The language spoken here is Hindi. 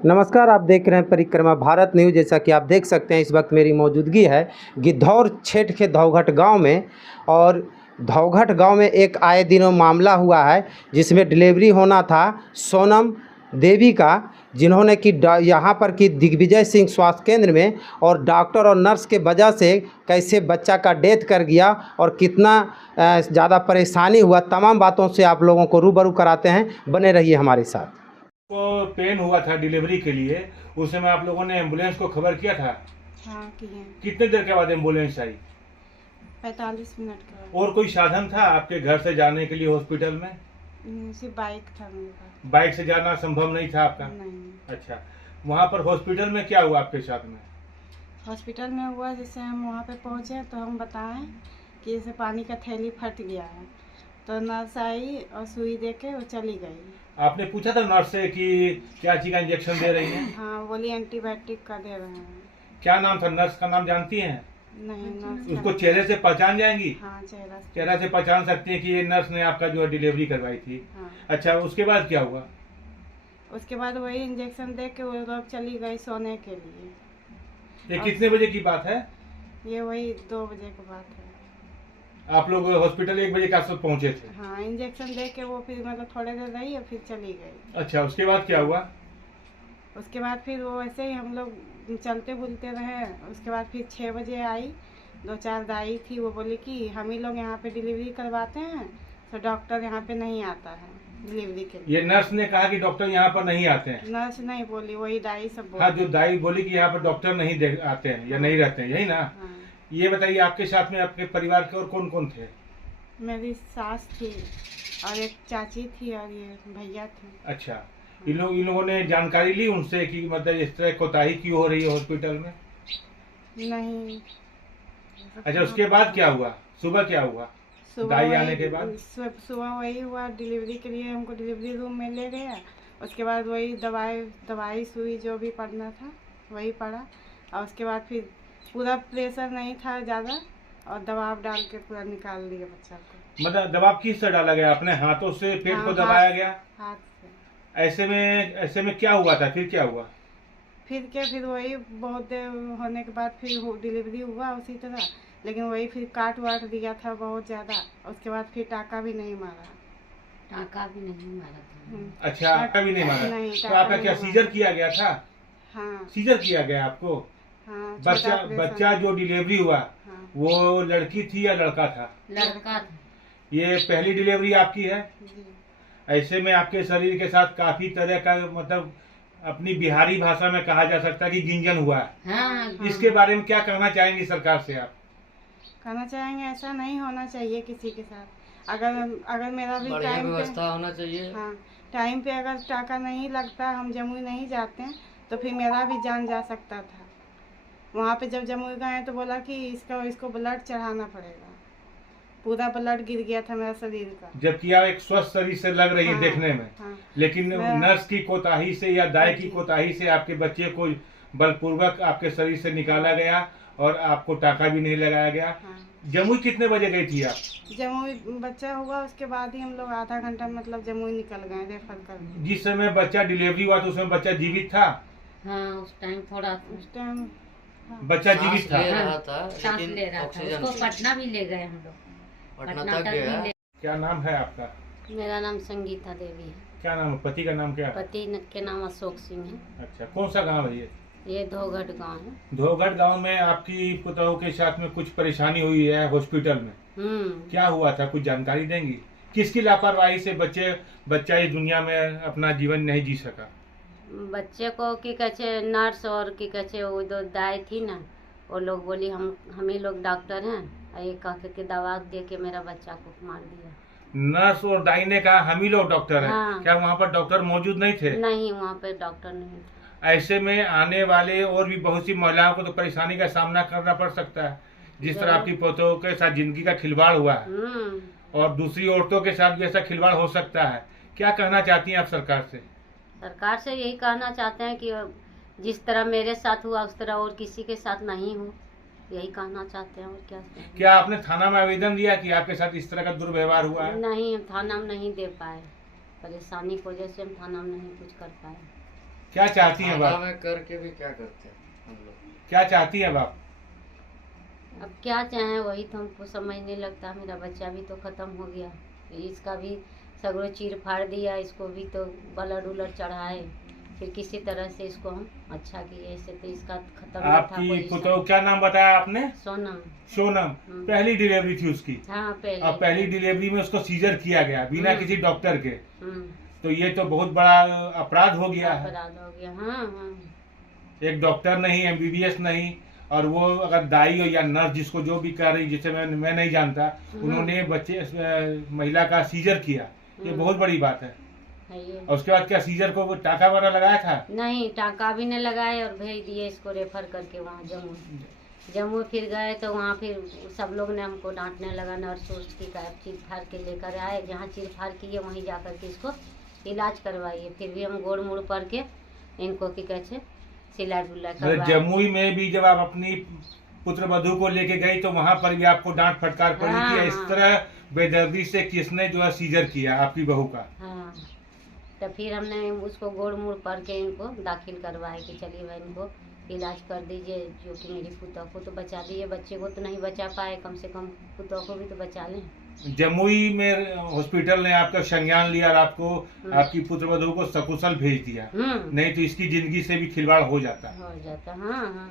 नमस्कार, आप देख रहे हैं परिक्रमा भारत न्यूज़। जैसा कि आप देख सकते हैं इस वक्त मेरी मौजूदगी है गिद्धौर क्षेत्र के धौघट गांव में। और धौघट गांव में एक आए दिनों मामला हुआ है जिसमें डिलीवरी होना था सोनम देवी का, जिन्होंने कि यहाँ पर कि दिग्विजय सिंह स्वास्थ्य केंद्र में, और डॉक्टर और नर्स के वजह से कैसे बच्चा का डेथ कर गया और कितना ज़्यादा परेशानी हुआ, तमाम बातों से आप लोगों को रूबरू कराते हैं। बने रहिए हमारे साथ। को पेन हुआ था डिलीवरी के लिए, उस समय आप लोगों ने एम्बुलेंस को खबर किया था? हाँ किए। कितने देर के बाद एम्बुलेंस आई? 45 मिनट के बाद। और कोई साधन था आपके घर से जाने के लिए हॉस्पिटल में? सिर्फ बाइक था मेरे पास। बाइक से जाना संभव नहीं था आपका? नहीं। अच्छा, वहाँ पर हॉस्पिटल में क्या हुआ आपके साथ में? हॉस्पिटल में हुआ जैसे हम वहाँ पे पहुँचे तो हम बताएं कि जैसे पानी का थैली फट गया है, तो नर्स आई और सुई दे के वो चली गई। आपने पूछा था नर्स से कि क्या चीज का इंजेक्शन दे रही हैं? हाँ, बोली एंटीबायोटिक का दे रहे हैं। क्या नाम था? नर्स का नाम जानती हैं? नहीं, नर्स उसको चेहरे से पहचान जाएंगी? हाँ, चेहरा से पहचान सकती है कि ये नर्स ने आपका जो है डिलीवरी करवाई थी। हाँ। अच्छा, उसके बाद क्या हुआ? उसके बाद वही इंजेक्शन दे के वो लोग चली गई सोने के लिए। ये कितने बजे की बात है? ये वही 2 बजे की बात है। आप लोग हॉस्पिटल 1 बजे के आसपास पहुंचे थे? हाँ, इंजेक्शन दे के वो फिर मतलब थोड़ी देर रही और फिर चली गई। अच्छा, उसके बाद क्या हुआ? उसके बाद फिर वो ऐसे ही हम लोग चलते बुलते रहे। उसके बाद फिर 6 बजे आई, 2-4 दाई थी, वो बोली कि हम ही लोग यहाँ पे डिलीवरी करवाते हैं, तो डॉक्टर यहाँ पे नहीं आता है डिलीवरी के लिए। ये नर्स ने कहा कि डॉक्टर यहाँ पर नहीं आते हैं? नर्स नहीं बोली, वही दाई सब बोली। हाँ, जो दाई बोली कि यहाँ पर डॉक्टर नहीं आते हैं या नहीं रहते हैं, यही ना? हाँ। ये बताइए, आपके साथ में आपके परिवार के और कौन कौन थे? मेरी सास थी और एक चाची थी और ये भैया थे। अच्छा, इन लोगों ने जानकारी ली उनसे कि मतलब इस तरह कोताही क्यों हो रही है हॉस्पिटल में? नहीं। अच्छा, उसके बाद क्या हुआ? सुबह क्या हुआ दाई आने के बाद? सुबह वही हुआ, डिलीवरी के लिए हमको डिलीवरी रूम में ले गया। उसके बाद वही दवाई सुई जो भी पड़ना था वही पड़ा। और उसके बाद फिर पूरा प्रेशर नहीं था ज़्यादा और दबाव डाल के पूरा निकाल दिया बच्चा को। मतलब दबाव किस से डाला गया? अपने हाथों से पेट हाँ, को दबाया गया? हाथ से। ऐसे में क्या हुआ था? फिर क्या हुआ? फिर वही बहुत देर होने के बाद फिर डिलीवरी हुआ उसी तरह, लेकिन वही फिर काट वाट दिया था बहुत ज़्यादा। उसके बाद फिर टाका भी नहीं मारा था। अच्छा, टाका भी नहीं मारा? नहीं, तो आपका क्या सीजर किया गया था? हाँ। सीजर किया गया आपको? हाँ, बच्चा जो डिलीवरी हुआ, हाँ। वो लड़की थी या लड़का था? लड़का था। ये पहली डिलीवरी आपकी है? जी। ऐसे में आपके शरीर के साथ काफी तरह का मतलब अपनी बिहारी भाषा में कहा जा सकता है कि गिंजन हुआ है। हाँ। इसके बारे में क्या कहना चाहेंगी सरकार से आप? कहना चाहेंगे ऐसा नहीं होना चाहिए किसी के साथ। अगर मेरा भी टाइम पे व्यवस्था होना चाहिए। हाँ, टाइम पे अगर टाका नहीं लगता, हम जमुई नहीं जाते हैं, तो फिर मेरा भी जान जा सकता था। वहाँ पे जब जमुई गए तो बोला कि इसको ब्लड चढ़ाना पड़ेगा। पूरा ब्लड गिर गया था मेरा शरीर का। जबकि आप एक स्वस्थ शरीर से लग रही है हाँ, देखने में। हाँ। लेकिन नर्स की कोताही से या दाई की कोताही से आपके बच्चे को बलपूर्वक आपके शरीर से निकाला गया और आपको टाका भी नहीं लगाया गया। हाँ। जमुई कितने बजे गई थी आप? जमुई बच्चा हुआ उसके बाद ही हम लोग आधा घंटा मतलब जमुई निकल गए रेफर कर। जिस समय बच्चा डिलीवरी हुआ तो उस समय बच्चा जीवित था? हाँ, उस टाइम बच्चा जीवित था? ले रहा था, सांस ले रहा था। उसको पटना भी ले गए हम लोग। पटना तक गया। क्या नाम है आपका? मेरा नाम संगीता देवी है। क्या नाम है? पति का नाम क्या है? पति के नाम अशोक सिंह है। अच्छा, कौन सा गांव है ये धोघट गांव है। धोघट गांव में आपकी पुतोह के साथ में कुछ परेशानी हुई है हॉस्पिटल में? क्या हुआ था, कुछ जानकारी देंगी? किसकी लापरवाही से बच्चा इस दुनिया में अपना जीवन नहीं जी सका? बच्चे को की कहे नर्स और की कहे वो दो दाई थी ना, वो लोग बोली हम ही लोग डॉक्टर हैं, ये कह के दवा दे के मेरा बच्चा को मार दिया। नर्स और दाई ने कहा हम ही लोग डॉक्टर हैं। हाँ। क्या वहाँ पर डॉक्टर मौजूद नहीं थे? नहीं, वहाँ पे डॉक्टर नहीं था। ऐसे में आने वाले और भी बहुत सी महिलाओं को तो परेशानी का सामना करना पड़ सकता है। जिस तरह आपकी पोतों के साथ जिंदगी का खिलवाड़ हुआ है और दूसरी औरतों के साथ भी ऐसा खिलवाड़ हो सकता है। क्या कहना चाहती हैं आप सरकार से? सरकार से यही कहना चाहते हैं कि जिस तरह मेरे साथ हुआ उस तरह और किसी के साथ नहीं हो, यही कहना चाहते हैं। और क्या आपने थाना में आवेदन दिया कि आपके साथ इस तरह का दुर्व्यवहार हुआ है? नहीं, हम थाना में नहीं दे पाए, परेशानी की वजह से हम थाना में नहीं कुछ कर पाए। क्या चाहती हैं आधा बाप? में करके भी क्या करते हैं हम लोग। क्या चाहती हैं बाप? अब क्या चाहें वही तो हमको समझ नहीं लगता। मेरा बच्चा भी तो ख़त्म हो गया, इसका भी सगरो चीर फाड़ दिया, इसको भी तो ब्लड उलट चढ़ाए, फिर किसी तरह से इसको हम अच्छा किए। इससे तो इसका खत्म नहीं था आपकी कोई पुतोह क्या नाम बताया आपने? सोनम। सोनम। पहली डिलीवरी थी उसकी। हाँ पहले। अब पहली डिलीवरी में उसको सीजर किया गया बिना किसी डॉक्टर के, हम्म, तो ये तो बहुत बड़ा अपराध हो गया है। अपराध हो गया। हाँ हाँ एक डॉक्टर नहीं, एमबीबीएस नहीं, और वो अगर दाई हो या नर्स जिसको जो भी कर रही, जिसे मैं नहीं जानता, उन्होंने महिला का सीजर किया, ये बहुत बड़ी बात है। ये। और उसके बाद क्या सीजर को वो टाका वगैरह लगाया था? नहीं, टाका भी नहीं लगाए और भेज दिए इसको रेफर करके वहाँ जम्मू फिर गए तो वहाँ फिर सब लोग ने हमको डांटने लगा, नर्स उर्स की का चीर फाड़ के लेकर आए, जहाँ चीर फाड़ किए वहीं जा कर के इसको इलाज करवाइए। फिर भी हम गोड़ मुड़ पड़ के इनको की कहते सिलाई डुलाई करवाए। जमुई में भी जब आप अपनी पुत्र वधू को लेके गई तो वहाँ पर भी आपको डांट फटकार पड़ी हाँ, कि इस तरह बेदर्दी से किसने जो है सीजर किया आपकी बहू का? हाँ, तो फिर हमने उसको गोड़ मुड़ पड़ के इनको दाखिल करवाए कि चलिए भाई इनको इलाज कर दीजिए, जो कि मेरी पुतोह को तो बचा दिए, बच्चे को तो नहीं बचा पाए, कम से कम पुतोह को भी तो बचा लें। जमुई में हॉस्पिटल ने आपका संज्ञान लिया और आपको आपकी पुत्र वधू को सकुशल भेज दिया, नहीं तो इसकी जिंदगी से भी खिलवाड़ हो जाता। हो जाता। हाँ हाँ